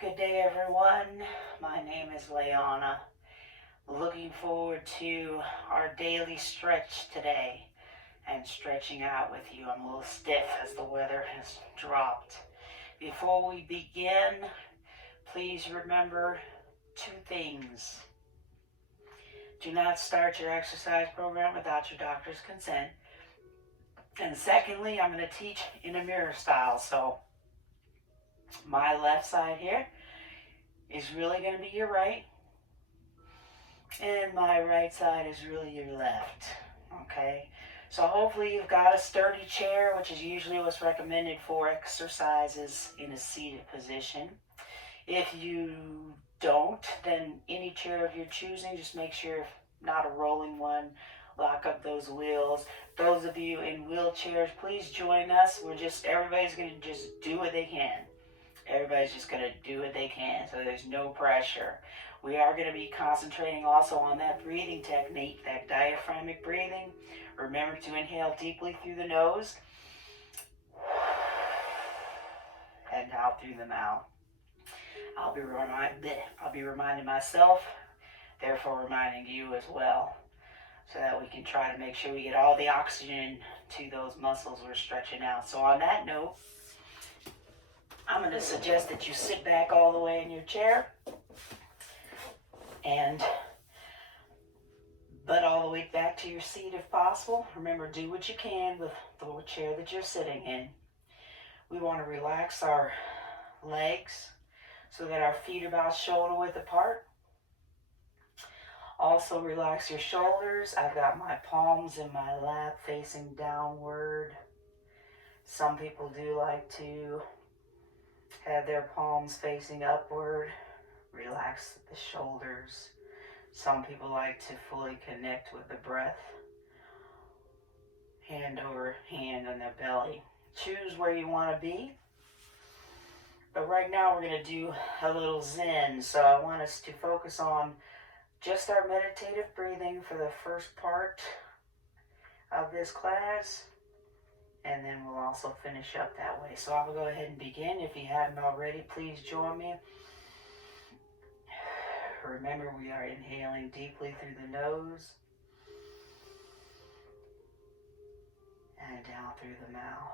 Good day, everyone. My name is Leona. Looking forward to our daily stretch today and stretching out with you. I'm a little stiff as the weather has dropped. Before we begin, please remember two things. Do not start your exercise program without your doctor's consent. And secondly, I'm going to teach in a mirror style. So my left side here is really going to be your right, and my right side is really your left. Okay, so hopefully you've got a sturdy chair, which is usually what's recommended for exercises in a seated position. If you don't, then any chair of your choosing, just make sure not a rolling one. Lock up those wheels. Those of you in wheelchairs, please join us. Everybody's going to just do what they can. Everybody's just going to do what they can, so there's no pressure. We are going to be concentrating also on that breathing technique, that diaphragmatic breathing. Remember to inhale deeply through the nose and out through the mouth. I'll be reminding myself, therefore reminding you as well, so that we can try to make sure we get all the oxygen to those muscles we're stretching out. So on that note, I'm going to suggest that you sit back all the way in your chair and butt all the way back to your seat if possible. Remember, do what you can with the chair that you're sitting in. We want to relax our legs so that our feet are about shoulder width apart. Also relax your shoulders. I've got my palms in my lap facing downward. Some people do like to have their palms facing upward. Relax the shoulders. Some people like to fully connect with the breath. Hand over hand on the belly. Choose where you want to be. But right now we're going to do a little Zen. So I want us to focus on just our meditative breathing for the first part of this class. And then we'll also finish up that way. So I'll go ahead and begin. If you haven't already, please join me. Remember, we are inhaling deeply through the nose and down through the mouth.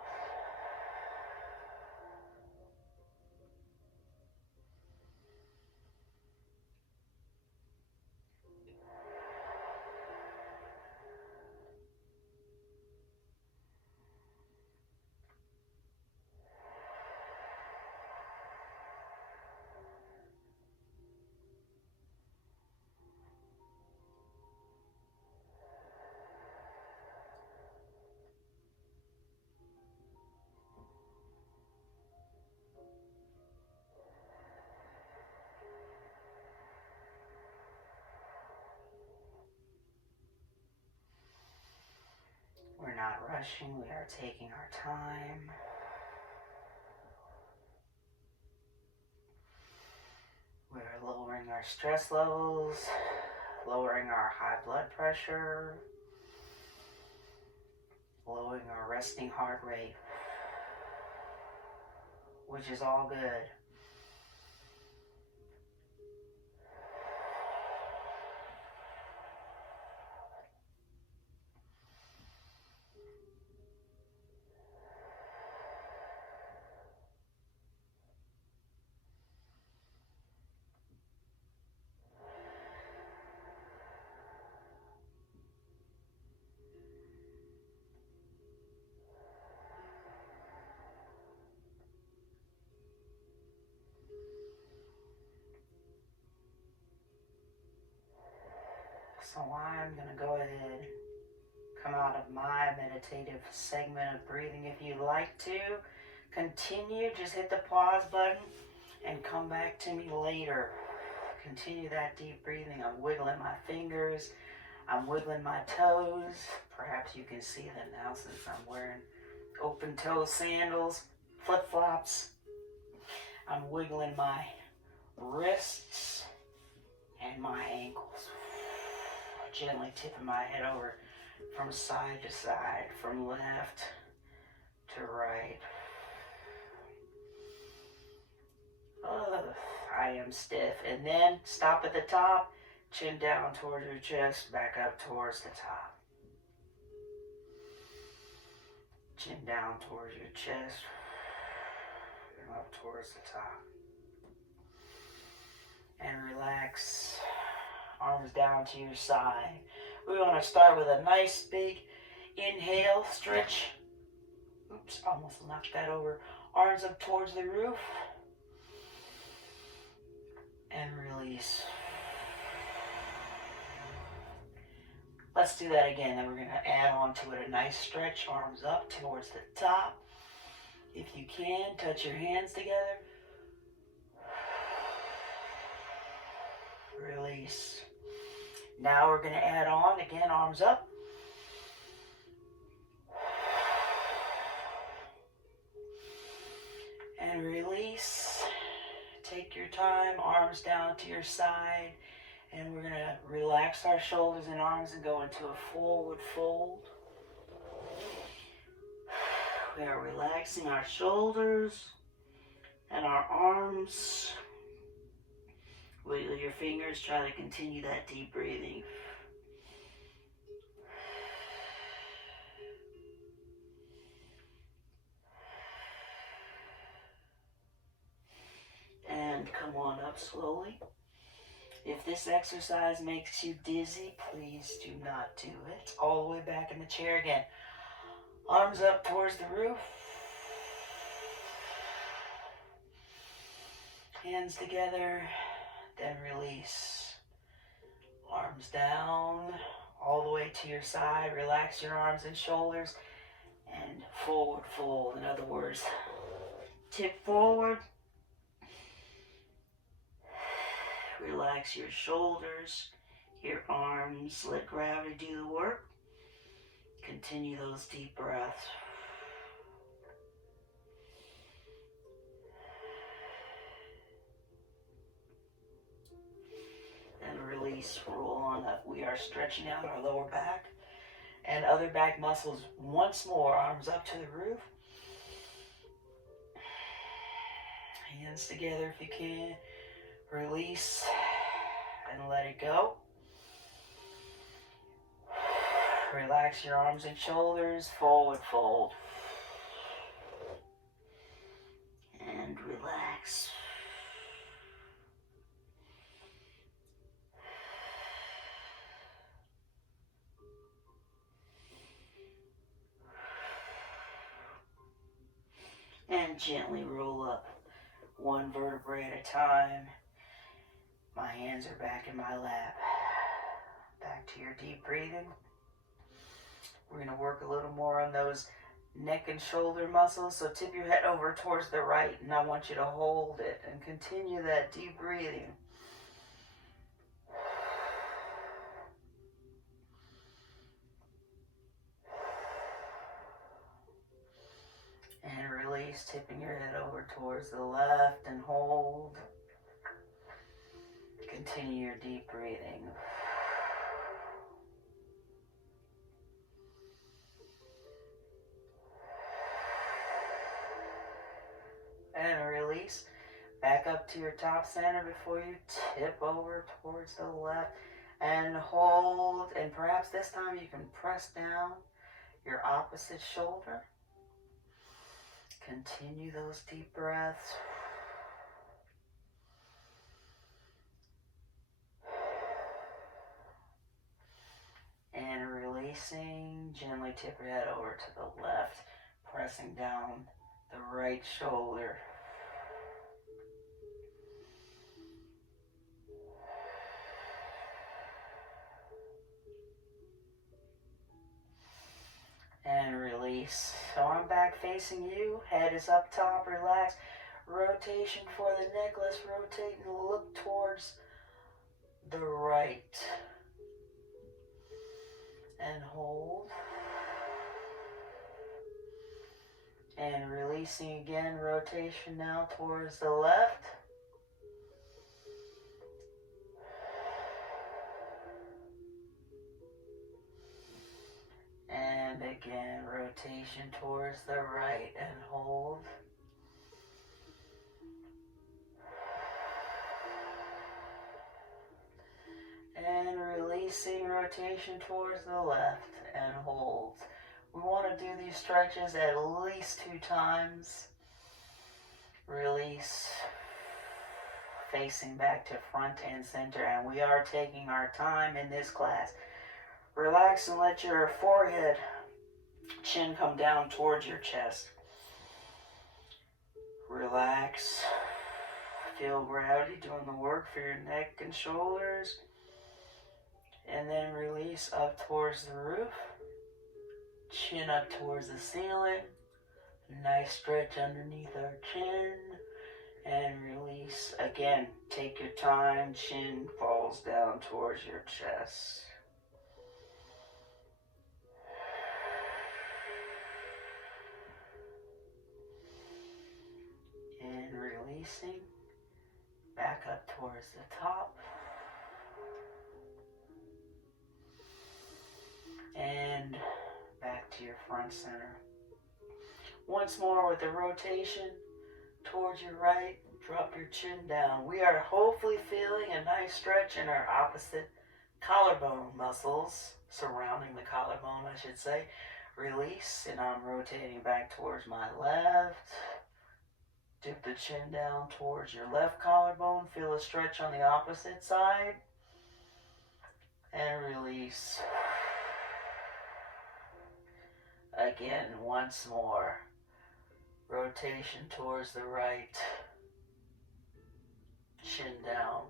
We're not rushing, we are taking our time. We're lowering our stress levels, lowering our high blood pressure, lowering our resting heart rate, which is all good. So I'm going to go ahead, come out of my meditative segment of breathing. If you'd like to continue, just hit the pause button and come back to me later. Continue that deep breathing. I'm wiggling my fingers. I'm wiggling my toes. Perhaps you can see them now since I'm wearing open-toe sandals, flip-flops. I'm wiggling my wrists and my ankles. Gently tipping my head over from side to side, from left to right. I am stiff. And then stop at the top, chin down towards your chest, back up towards the top. Chin down towards your chest, and up towards the top. And relax, arms down to your side. We want to start with a nice big inhale, stretch. Oops, almost knocked that over. Arms up towards the roof. And release. Let's do that again. Then we're going to add on to it a nice stretch. Arms up towards the top. If you can, touch your hands together. Release. Now we're going to add on, again, arms up. And release. Take your time, arms down to your side. And we're going to relax our shoulders and arms and go into a forward fold. We are relaxing our shoulders and our arms. Wiggle your fingers, try to continue that deep breathing. And come on up slowly. If this exercise makes you dizzy, please do not do it. All the way back in the chair again. Arms up towards the roof. Hands together. Then release. Arms down, all the way to your side. Relax your arms and shoulders. And forward fold. In other words, tip forward. Relax your shoulders, your arms. Let gravity do the work. Continue those deep breaths. And release, roll on up. We are stretching out our lower back and other back muscles once more. Arms up to the roof. Hands together if you can. Release and let it go. Relax your arms and shoulders. Forward fold. And relax. And gently roll up one vertebrae at a time. My hands are back in my lap. Back to your deep breathing. We're going to work a little more on those neck and shoulder muscles. So tip your head over towards the right, and I want you to hold it and continue that deep breathing. And release, tipping your head over towards the left and hold. Continue your deep breathing. And release. Back up to your top center before you tip over towards the left. And hold. And perhaps this time you can press down your opposite shoulder. Continue those deep breaths. And releasing, gently tip your head over to the left, pressing down the right shoulder. And release. So I'm back facing you, head is up top, relax. Rotation for the neck, let's rotate and look towards the right. And hold. And releasing again, rotation now towards the left. And again, rotation towards the right and hold. rotation towards the left and hold. We want to do these stretches at least 2 times. Release, facing back to front and center, and we are taking our time in this class. Relax and let your forehead, chin come down towards your chest. Relax. Feel gravity doing the work for your neck and shoulders. And then release up towards the roof. Chin up towards the ceiling. Nice stretch underneath our chin. And release. Again, take your time. Chin falls down towards your chest. And releasing. Back up towards the top. And back to your front center. Once more with the rotation towards your right. Drop your chin down. We are hopefully feeling a nice stretch in our opposite collarbone muscles, surrounding the collarbone, I should say. Release, and I'm rotating back towards my left. Dip the chin down towards your left collarbone. Feel a stretch on the opposite side. And release. Again, once more. Rotation towards the right. Chin down.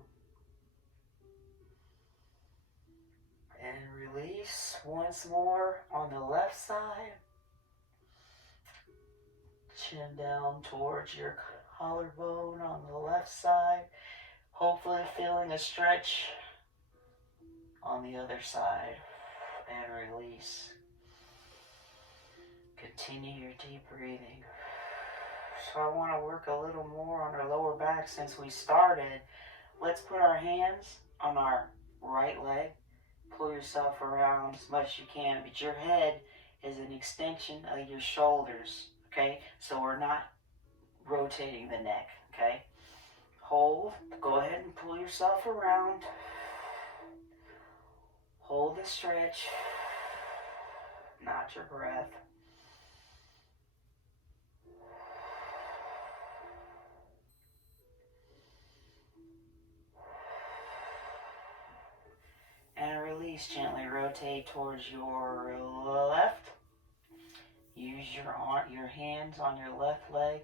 And release once more on the left side. Chin down towards your collarbone on the left side. Hopefully feeling a stretch on the other side. And release. Continue your deep breathing. So I want to work a little more on our lower back since we started. Let's put our hands on our right leg. Pull yourself around as much as you can, but your head is an extension of your shoulders, okay? So we're not rotating the neck, okay? Hold. Go ahead and pull yourself around. Hold the stretch. Not your breath. And release. Gently rotate towards your left. Use your hands on your left leg.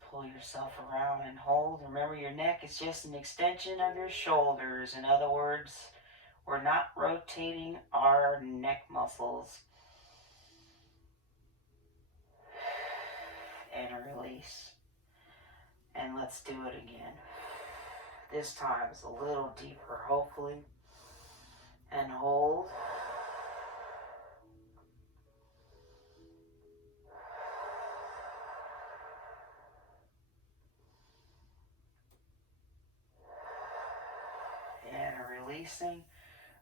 Pull yourself around and hold. Remember, your neck is just an extension of your shoulders. In other words, we're not rotating our neck muscles. And release. And let's do it again. This time is a little deeper, hopefully. And hold. And releasing,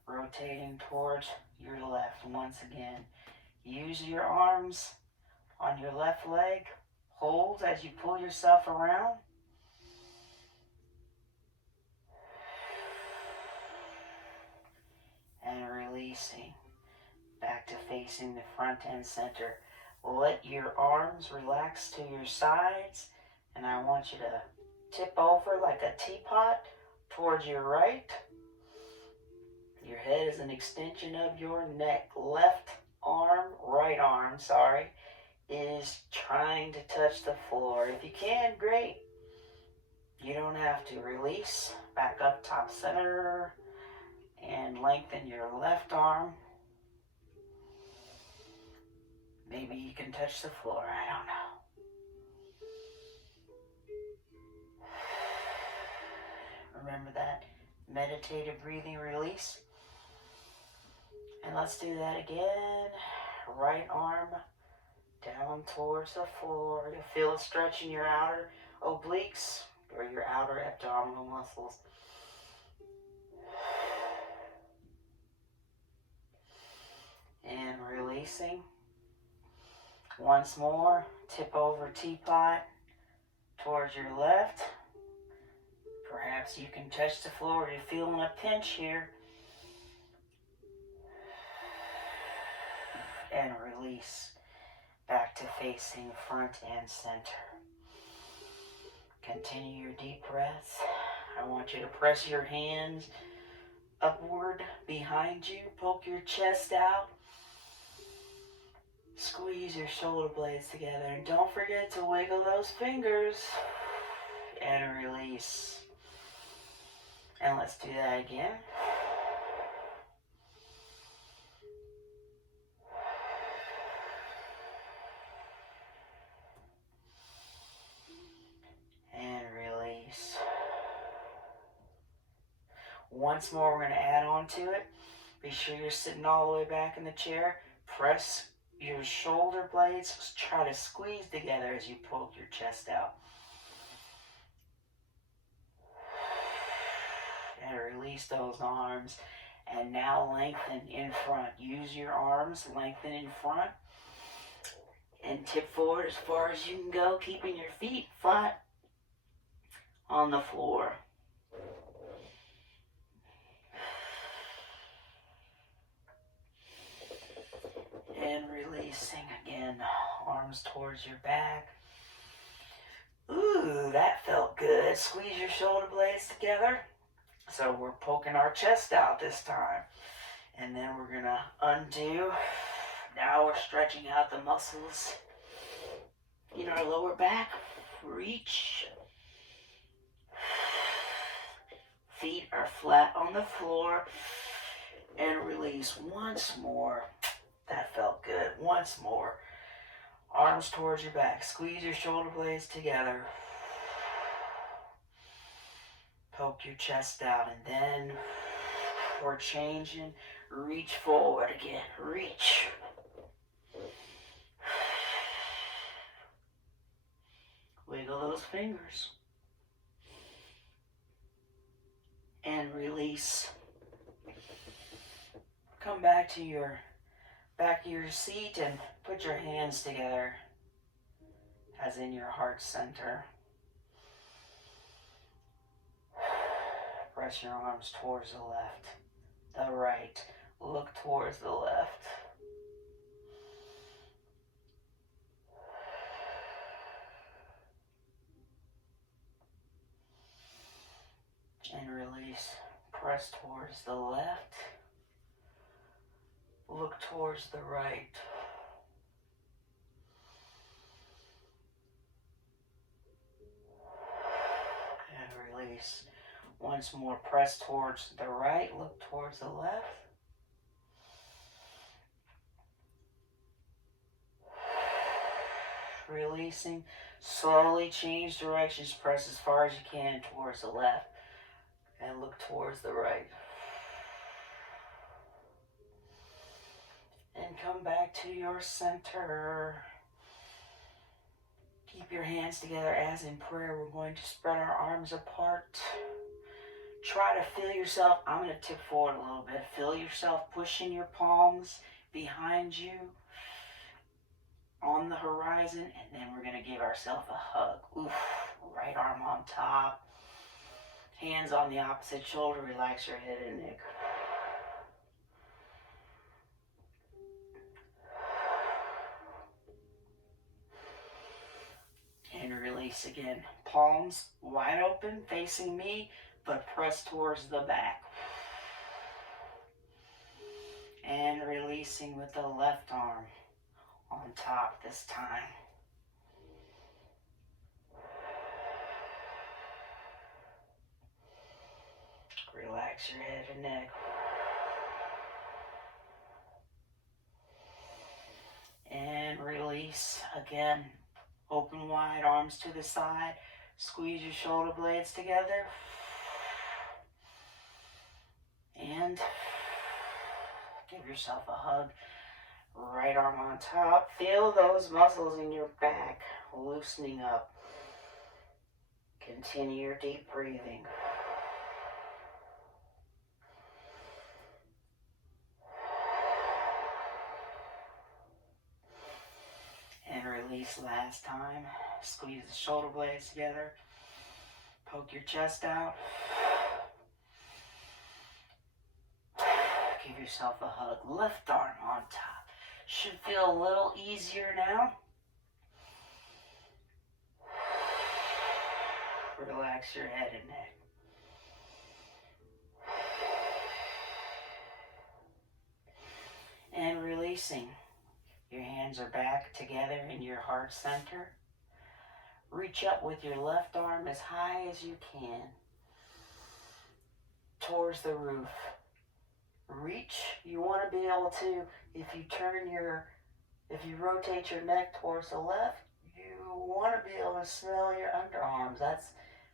rotating towards your left once again. Use your arms on your left leg. Hold as you pull yourself around. And releasing, back to facing the front and center. Let your arms relax to your sides, and I want you to tip over like a teapot towards your right. Your head is an extension of your neck. Right arm, is trying to touch the floor. If you can, great. You don't have to. Release, back up top center. And lengthen your left arm. Maybe you can touch the floor. I don't know. Remember that meditative breathing release. And let's do that again. Right arm down towards the floor. You'll feel a stretch in your outer obliques or your outer abdominal muscles. And releasing. Once more, tip over teapot towards your left. Perhaps you can touch the floor. You're feeling a pinch here. and release back to facing front and center. Continue your deep breaths. I want you to press your hands upward behind you. Poke your chest out. Squeeze your shoulder blades together. And don't forget to wiggle those fingers. And release. And let's do that again. And release. Once more, we're going to add on to it. Be sure you're sitting all the way back in the chair. Press your shoulder blades. Try to squeeze together as you poke your chest out. And release those arms. And now lengthen in front. Use your arms, lengthen in front. And tip forward as far as you can go, keeping your feet flat on the floor. And releasing again, arms towards your back. Ooh, that felt good. Squeeze your shoulder blades together. So we're poking our chest out this time. And then we're going to undo. Now we're stretching out the muscles in our lower back. Reach. Feet are flat on the floor. And release once more. That felt good. Once more. Arms towards your back. Squeeze your shoulder blades together. Poke your chest out. And then we're changing. Reach forward again. Reach. Wiggle those fingers. And release. Come back to your seat and put your hands together as in your heart center. Press your arms towards the left, the right. Look towards the left. And release. Press towards the left. Look towards the right. And release. Once more, press towards the right. Look towards the left. Releasing. Slowly change directions. Press as far as you can towards the left. And look towards the right. And come back to your center. Keep your hands together as in prayer. We're going to spread our arms apart. Try to feel yourself. I'm going to tip forward a little bit. Feel yourself pushing your palms behind you on the horizon. And then we're going to give ourselves a hug. Oof. Right arm on top. Hands on the opposite shoulder. Relax your head and neck. And release again. Palms wide open, facing me, but press towards the back. And releasing with the left arm on top this time. Relax your head and neck. And release again. Open wide, arms to the side. Squeeze your shoulder blades together. And give yourself a hug. Right arm on top. Feel those muscles in your back loosening up. Continue your deep breathing. And release last time. Squeeze the shoulder blades together. Poke your chest out. Give yourself a hug. Left arm on top. Should feel a little easier now. Relax your head and neck. And releasing. Your hands are back together in your heart center. Reach up with your left arm as high as you can towards the roof. Reach. You want to be able to, if you rotate your neck towards the left, you want to be able to smell your underarms. That's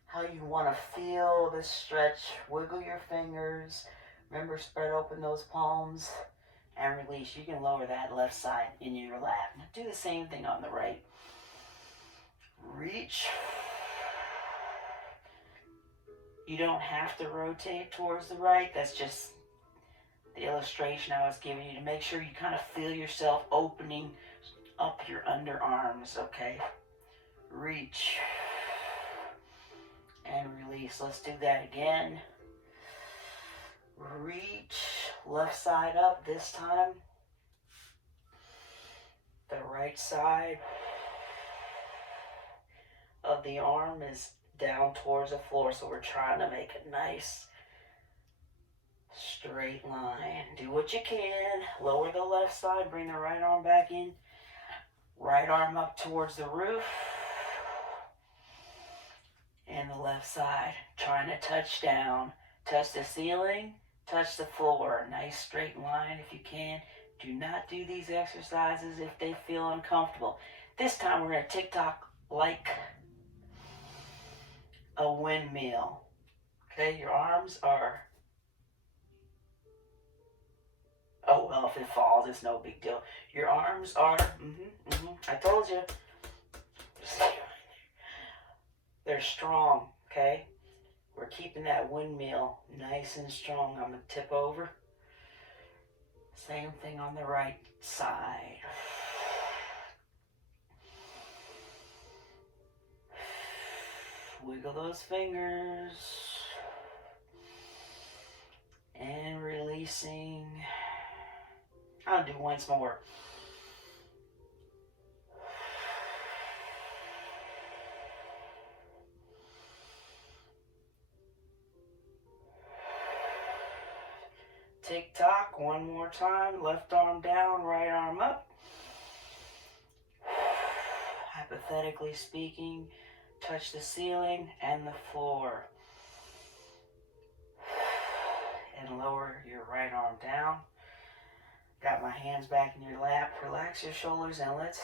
how you want to feel this stretch. Wiggle your fingers. Remember, spread open those palms and release. You can lower that left side in your lap. Now do the same thing on the right. Reach. You don't have to rotate towards the right. That's just the illustration I was giving you to make sure you kind of feel yourself opening up your underarms, okay? Reach and release. Let's do that again. Reach, left side up this time. The right side of the arm is down towards the floor, so we're trying to make a nice straight line. Do what you can. Lower the left side, bring the right arm back in. Right arm up towards the roof. And the left side, trying to touch down. Touch the ceiling, touch the floor. Nice straight line if you can. Do not do these exercises if they feel uncomfortable. This time we're going to tick-tock like a windmill. Okay, your arms are, oh well, if it falls, it's no big deal. Your arms are, I told you. They're strong, okay? We're keeping that windmill nice and strong. I'm going to tip over. Same thing on the right side. Wiggle those fingers. And releasing. I'll do once more. Tick tock, one more time. Left arm down, right arm up. Hypothetically speaking, touch the ceiling and the floor. And lower your right arm down. Got my hands back in your lap. Relax your shoulders and let's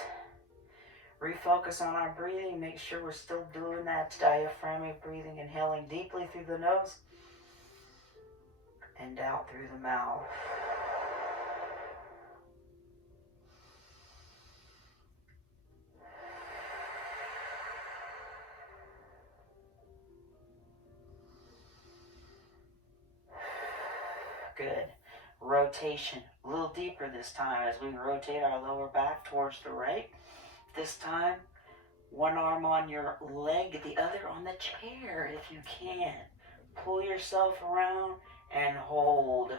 refocus on our breathing. Make sure we're still doing that diaphragmatic breathing, inhaling deeply through the nose and out through the mouth. Good. Rotation. A little deeper this time as we rotate our lower back towards the right. This time, one arm on your leg, the other on the chair if you can. Pull yourself around and hold.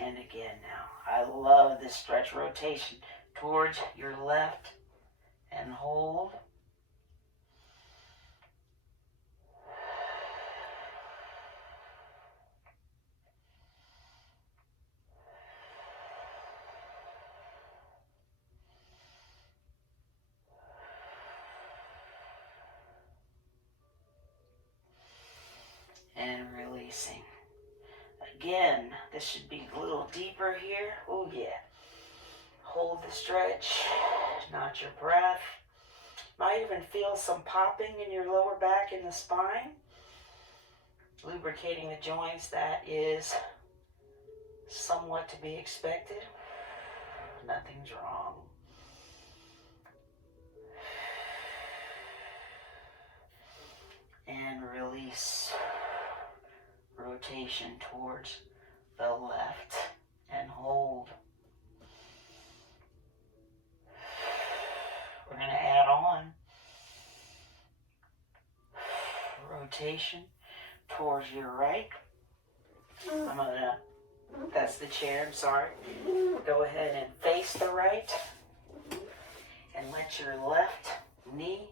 And again now. I love this stretch rotation towards your left and hold. And releasing. Again, this should be a little deeper here. Oh yeah. Hold the stretch, not your breath. Might even feel some popping in your lower back and the spine. Lubricating the joints, that is somewhat to be expected. Nothing's wrong. And release. Rotation towards the left and hold. rotation towards your right. That's the chair, I'm sorry. Go ahead and face the right and let your left knee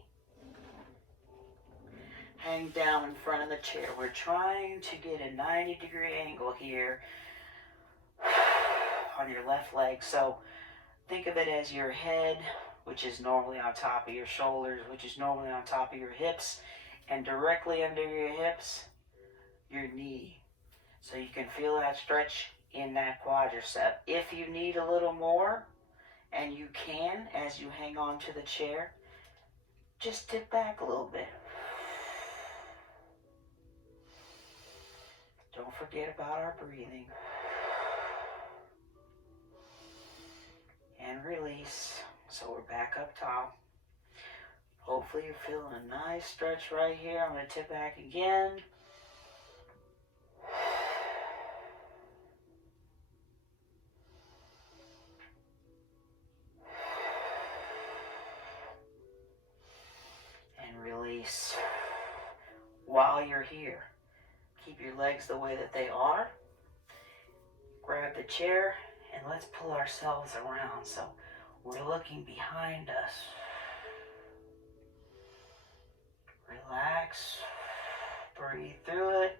hang down in front of the chair. We're trying to get a 90-degree angle here on your left leg. So think of it as your head, which is normally on top of your shoulders, which is normally on top of your hips, and directly under your hips, your knee. So you can feel that stretch in that quadricep. If you need a little more, and you can as you hang on to the chair, just tip back a little bit. Don't forget about our breathing. And release. So we're back up top. Hopefully you're feeling a nice stretch right here. I'm going to tip back again. And release. While you're here, keep your legs the way that they are. Grab the chair and let's pull ourselves around so we're looking behind us. Relax. Breathe through it.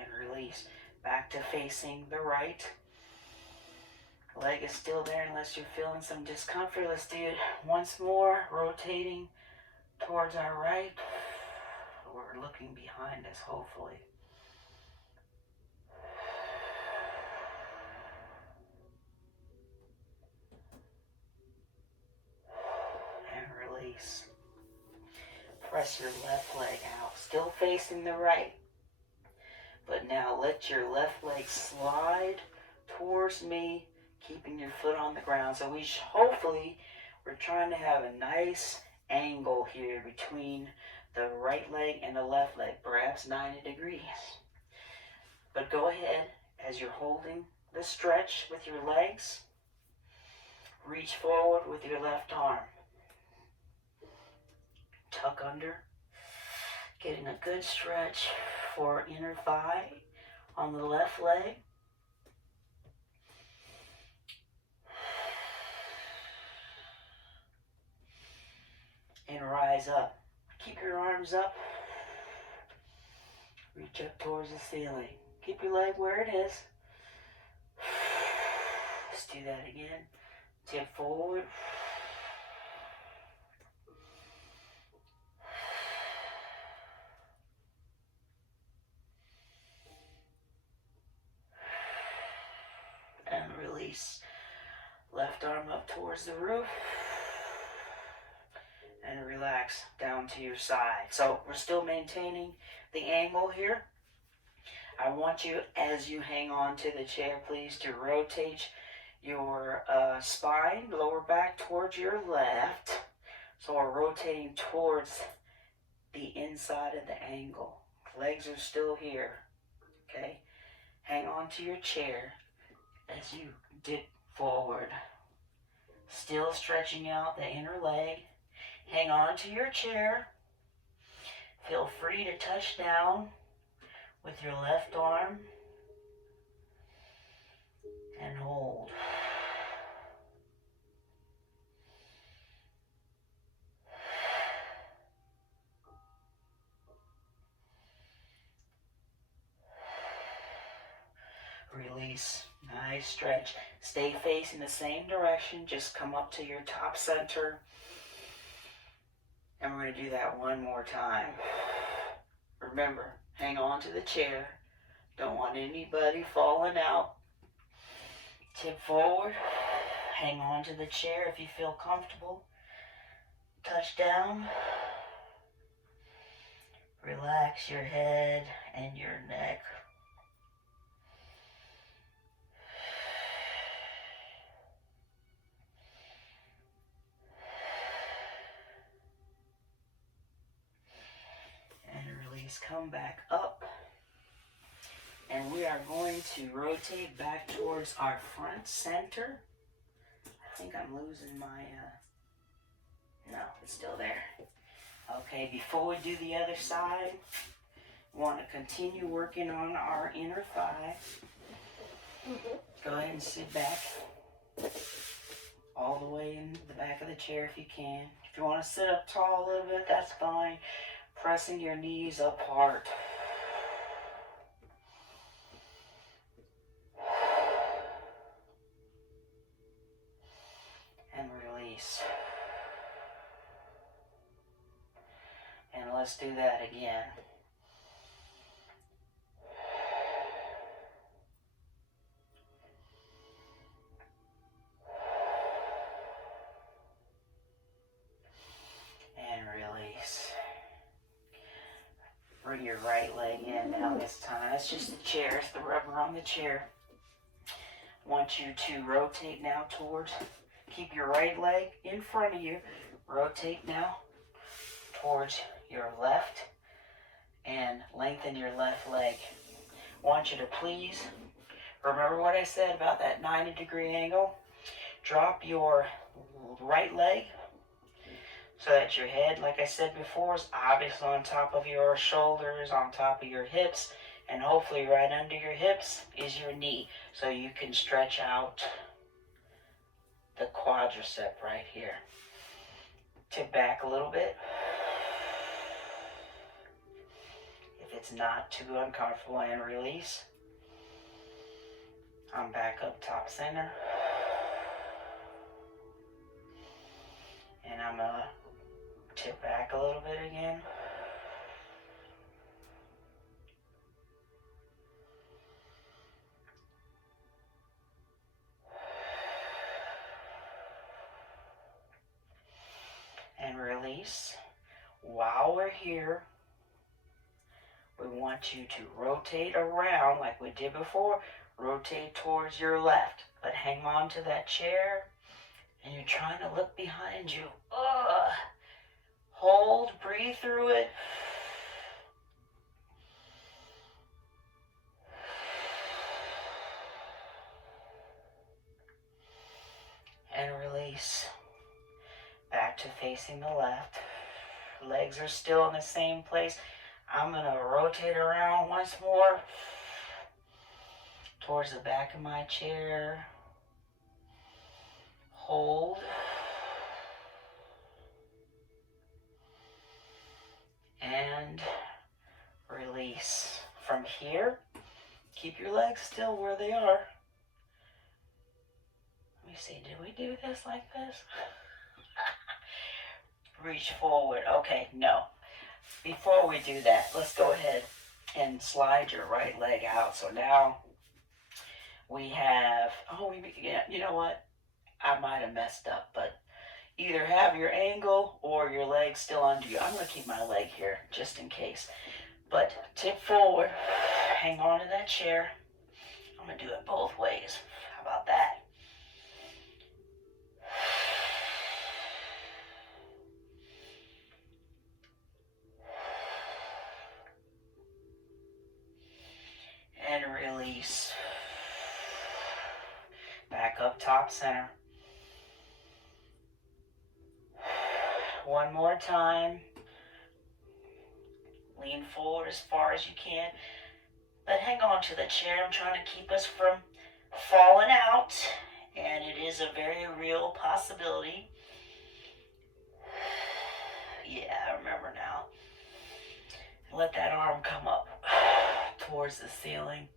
And release. Back to facing the right. Leg is still there unless you're feeling some discomfort. Let's do it once more. Rotating towards our right. We're looking behind us, hopefully. And release. Press your left leg out. Still facing the right. But now let your left leg slide towards me, keeping your foot on the ground. So hopefully we're trying to have a nice angle here between the right leg and the left leg, perhaps 90 degrees. But go ahead, as you're holding the stretch with your legs, reach forward with your left arm. Tuck under, getting a good stretch for inner thigh on the left leg. And rise up. Keep your arms up. Reach up towards the ceiling. Keep your leg where it is. Let's do that again. Tip forward. And release. Left arm up towards the roof. And relax down to your side. So we're still maintaining the angle here. I want you, as you hang on to the chair, please, to rotate your spine, lower back towards your left. So we're rotating towards the inside of the angle. Legs are still here. Okay? Hang on to your chair as you dip forward. Still stretching out the inner leg. Hang on to your chair. Feel free to touch down with your left arm and hold. Release. Nice stretch. Stay facing the same direction. Just come up to your top center. And we're going to do that one more time. Remember, hang on to the chair. Don't want anybody falling out. Tip forward. Hang on to the chair if you feel comfortable. Touch down. Relax your head and your neck. Come back up, and we are going to rotate back towards our front center. I think I'm losing my no, it's still there. Okay, before we do the other side, we want to continue working on our inner thigh. Go ahead and sit back all the way in the back of the chair if you can. If you want to sit up tall a little bit, that's fine. Pressing your knees apart. And release. And let's do that again. And release. Bring your right leg in now this time. It's just the chair, it's the rubber on the chair. I want you to rotate now towards, keep your right leg in front of you. Rotate now towards your left and lengthen your left leg. I want you to please remember what I said about that 90-degree angle. Drop your right leg so that your head, like I said before, is obviously on top of your shoulders, on top of your hips, and hopefully right under your hips is your knee, so you can stretch out the quadricep right here. Tip back a little bit. If it's not too uncomfortable, and release. I'm back up top center. And I'm gonna tip back a little bit again. And release. While we're here, we want you to rotate around like we did before. Rotate towards your left, but hang on to that chair, and you're trying to look behind you. Hold, breathe through it. And release. Back to facing the left. Legs are still in the same place. I'm going to rotate around once more towards the back of my chair. Hold. And release. From here, keep your legs still where they are. Let me see, did we do this like this? Reach forward. Okay, no. Before we do that, let's go ahead and slide your right leg out. So now we have, you know what? I might have messed up, but either have your angle or your leg still under you. I'm going to keep my leg here just in case. But tip forward, hang on to that chair. I'm going to do it both ways. How about that? And release. Back up top center. One more time. Lean forward as far as you can. But hang on to the chair. I'm trying to keep us from falling out. And it is a very real possibility. Yeah, I remember now. Let that arm come up towards the ceiling.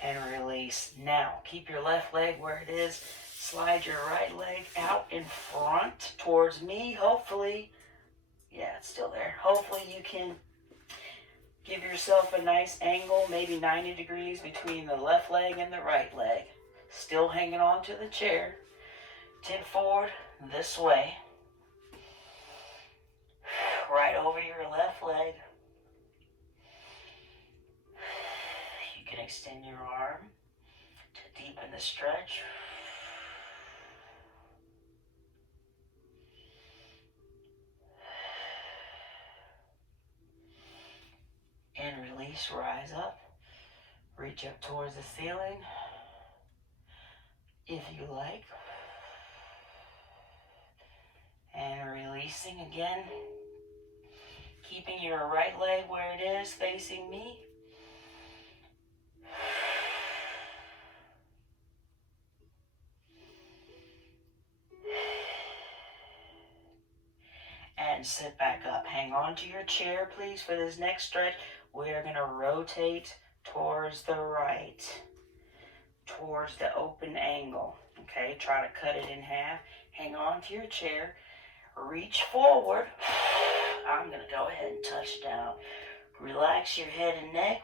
And release. Now, keep your left leg where it is. Slide your right leg out in front towards me. Hopefully, yeah, it's still there. Hopefully you can give yourself a nice angle, maybe 90 degrees between the left leg and the right leg. Still hanging on to the chair. Tip forward this way. Right over your left leg. You can extend your arm to deepen the stretch. And release, rise up. Reach up towards the ceiling if you like. releasing again. Keeping your right leg where it is, facing me. And sit back up. Hang on to your chair, please, for this next stretch. We're going to rotate towards the right, towards the open angle. Okay, try to cut it in half. Hang on to your chair. Reach forward. I'm going to go ahead and touch down. Relax your head and neck.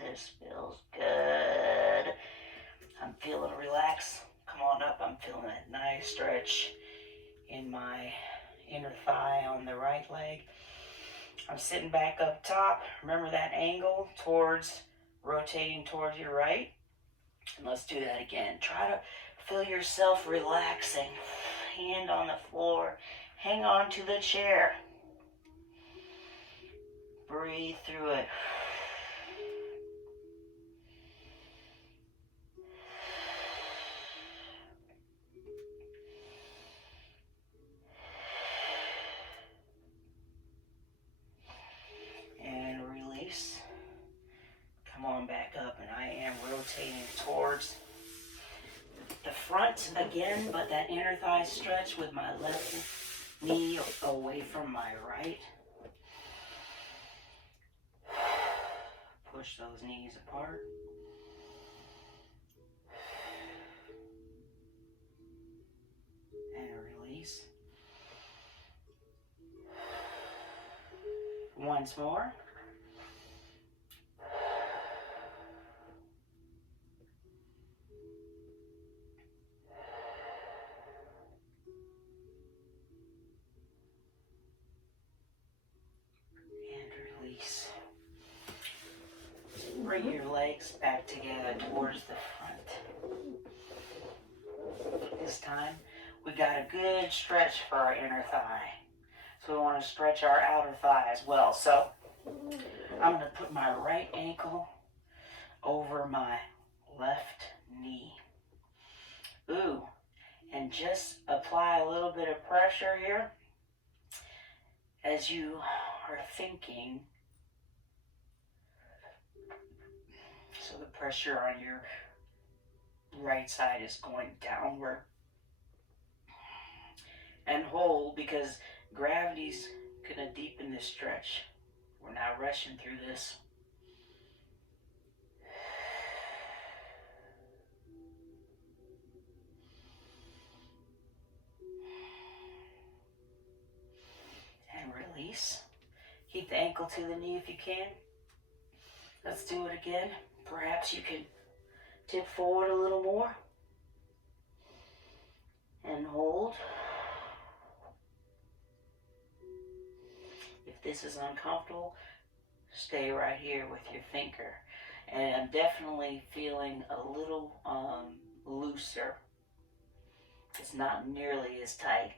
This feels good. I'm feeling relaxed. Come on up. I'm feeling a nice stretch in my inner thigh on the right leg. I'm sitting back up top. Remember that angle towards, rotating towards your right. And let's do that again. Try to feel yourself relaxing. Hand on the floor. Hang on to the chair. Breathe through it. And release. Come on back up, and I am rotating towards the front again, but that inner thigh stretch with my left knee away from my right. Push those knees apart. And release. Once more. Release. Bring your legs back together towards the front. This time, we got a good stretch for our inner thigh. So we want to stretch our outer thigh as well. So I'm going to put my right ankle over my left knee. Ooh, and just apply a little bit of pressure here as you are thinking. So the pressure on your right side is going downward. And hold, because gravity's going to deepen this stretch. We're not rushing through this. And release. Keep the ankle to the knee if you can. Let's do it again. Perhaps you can tip forward a little more. And hold. If this is uncomfortable, stay right here with your thinker. And I'm definitely feeling a little looser. It's not nearly as tight.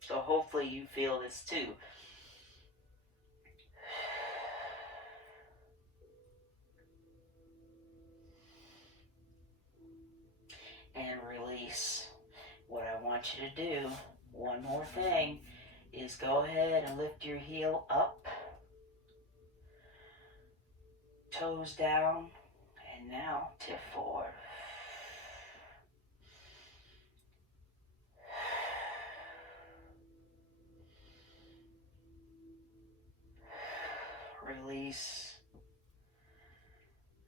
So hopefully you feel this too. And release. What I want you to do, one more thing, is go ahead and lift your heel up. Toes down. And now tip forward. Release.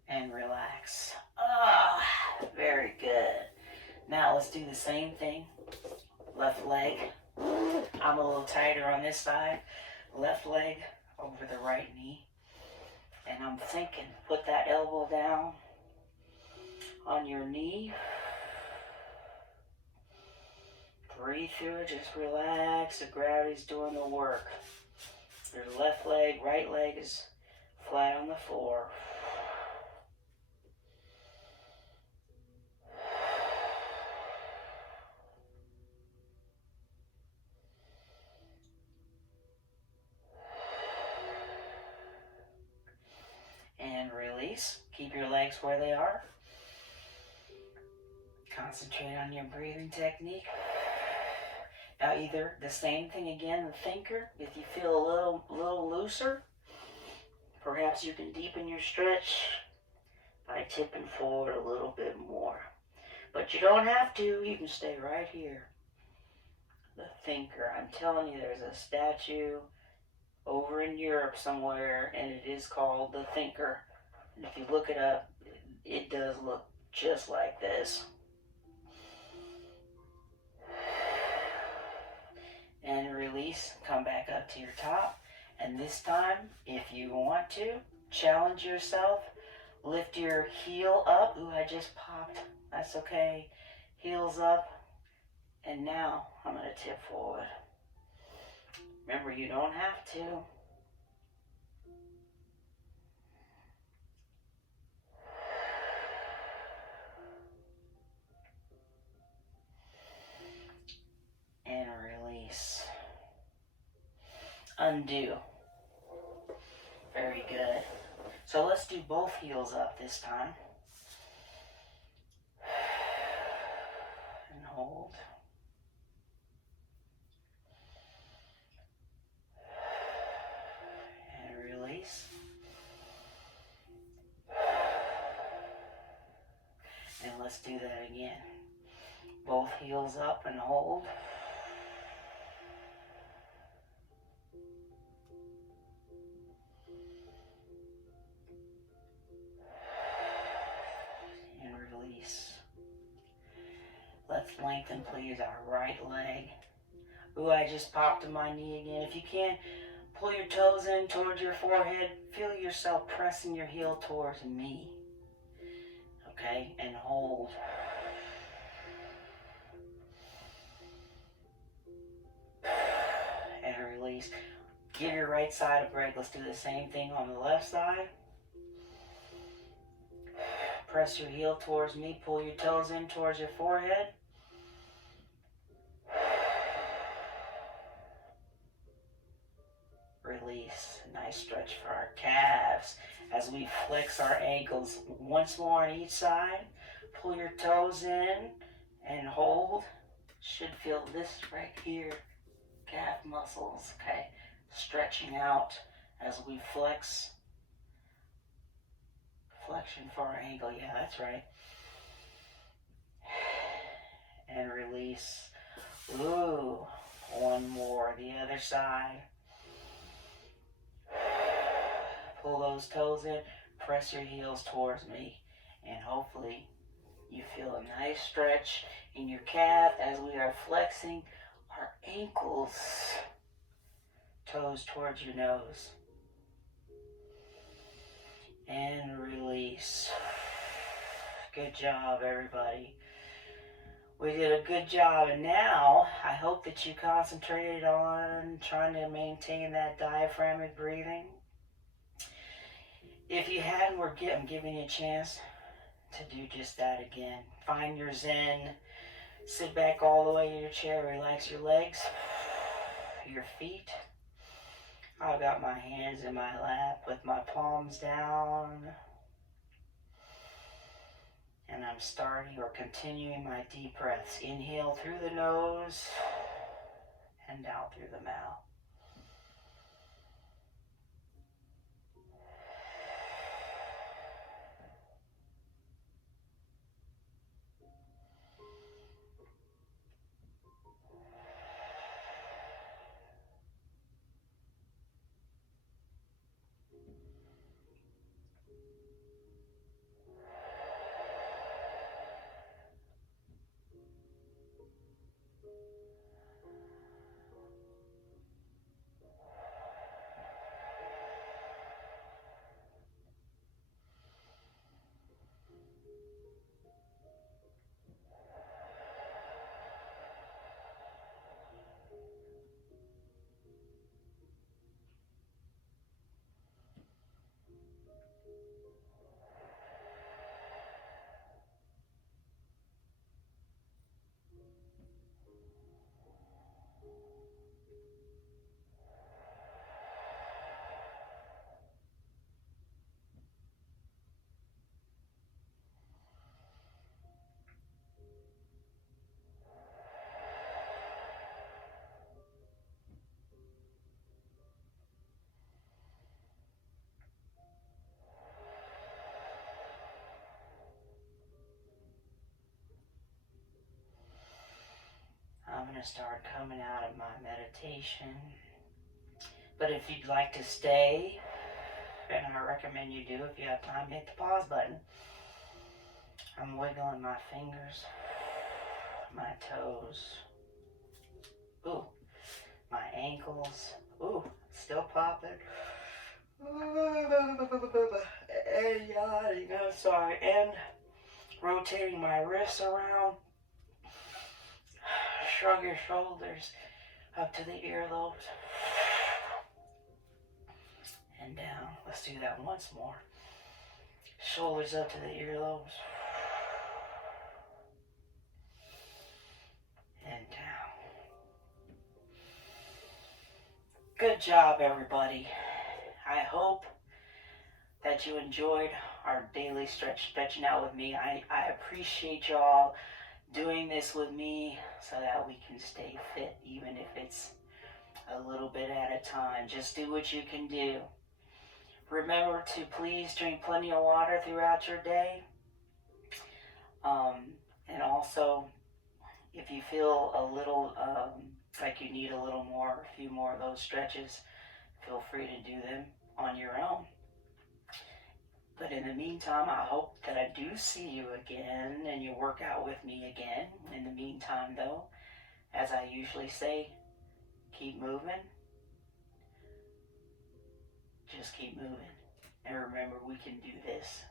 And relax. Ah, very good. Now let's do the same thing. Left leg. I'm a little tighter on this side. Left leg over the right knee. And I'm thinking, put that elbow down on your knee. Breathe through it, just relax. The gravity's doing the work. Your left leg, right leg is flat on the floor. And release. release. Keep your legs where they are. Concentrate on your breathing technique. Now either the same thing again, the thinker. If you feel a little looser, perhaps you can deepen your stretch by tipping forward a little bit more. But you don't have to. You can stay right here. The thinker. I'm telling you, there's a statue over in Europe somewhere, and it is called the thinker. And if you look it up, it does look just like this. And release. Come back up to your top. And this time, if you want to, challenge yourself. Lift your heel up. Ooh, I just popped. That's okay. Heels up. And now I'm going to tip forward. Remember, you don't have to. And release. Undo. Very good. So let's do both heels up this time. And hold. And release. And let's do that again. Both heels up and hold. And release. Let's lengthen, please, our right leg. Ooh, I just popped to my knee again. If you can, pull your toes in towards your forehead. Feel yourself pressing your heel towards me. Okay, and hold. And release. Give your right side a break. Let's do the same thing on the left side. Press your heel towards me. Pull your toes in towards your forehead. Release. Nice stretch for our calves as we flex our ankles once more on each side. Pull your toes in and hold. Should feel this right here. Calf muscles, okay? Stretching out as we flex. Flexion for our ankle. Yeah, that's right. And release. Ooh, one more. The other side. Pull those toes in. Press your heels towards me. And hopefully you feel a nice stretch in your calf as we are flexing our ankles. Toes towards your nose. And release. Good job, everybody. We did a good job, and now I hope that you concentrated on trying to maintain that diaphragmatic breathing. If you hadn't, I'm giving you a chance to do just that again. Find your zen. Sit back all the way in your chair. Relax your legs, your feet. I've got my hands in my lap with my palms down. And I'm starting or continuing my deep breaths. Inhale through the nose and out through the mouth. going to start coming out of my meditation. But if you'd like to stay, and I recommend you do if you have time, hit the pause button. I'm wiggling my fingers, my toes, ooh, my ankles, ooh, still popping. And rotating my wrists around. Shrug your shoulders up to the earlobes and down. Let's do that once more. Shoulders up to the earlobes and down. Good job, everybody. I hope that you enjoyed our daily stretching out with me. I appreciate y'all doing this with me so that we can stay fit, even if it's a little bit at a time. Just do what you can do. Remember to please drink plenty of water throughout your day. And also, if you feel a little like you need a few more of those stretches, feel free to do them on your own. But in the meantime, I hope that I do see you again and you work out with me again. In the meantime, though, as I usually say, keep moving. Just keep moving. And remember, we can do this.